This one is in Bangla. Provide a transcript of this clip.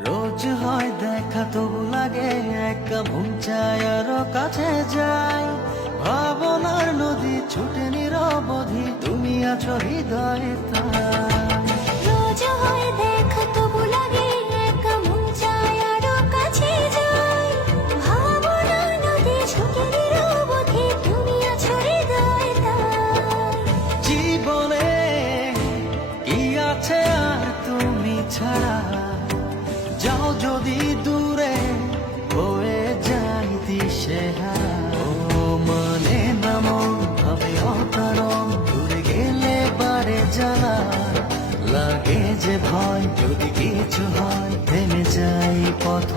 রোজ হয় দেখা তবু লাগে একা মন চায় আরো কাছে যাই। ভাবনার নদী ছুটে নিরবধি, তুমি আছো হৃদয়ে তাই। রোজ হয় দেখা তবু লাগে একা মন চায় আরো কাছে যাই। ভাবনার নদী ছুটে নিরবধি, তুমি আছো হৃদয়ে তাই। জীবনে কি আছে আর তুমি ছাড়া, যাও যদি দূরে হয়ে যাই দিশেহারা। ও মানে না মন ভাবে অকারণ, দূরে গেলে বারে জ্বালা লাগে যে ভয়, যদি কিছু হয় থেমে যাই পথ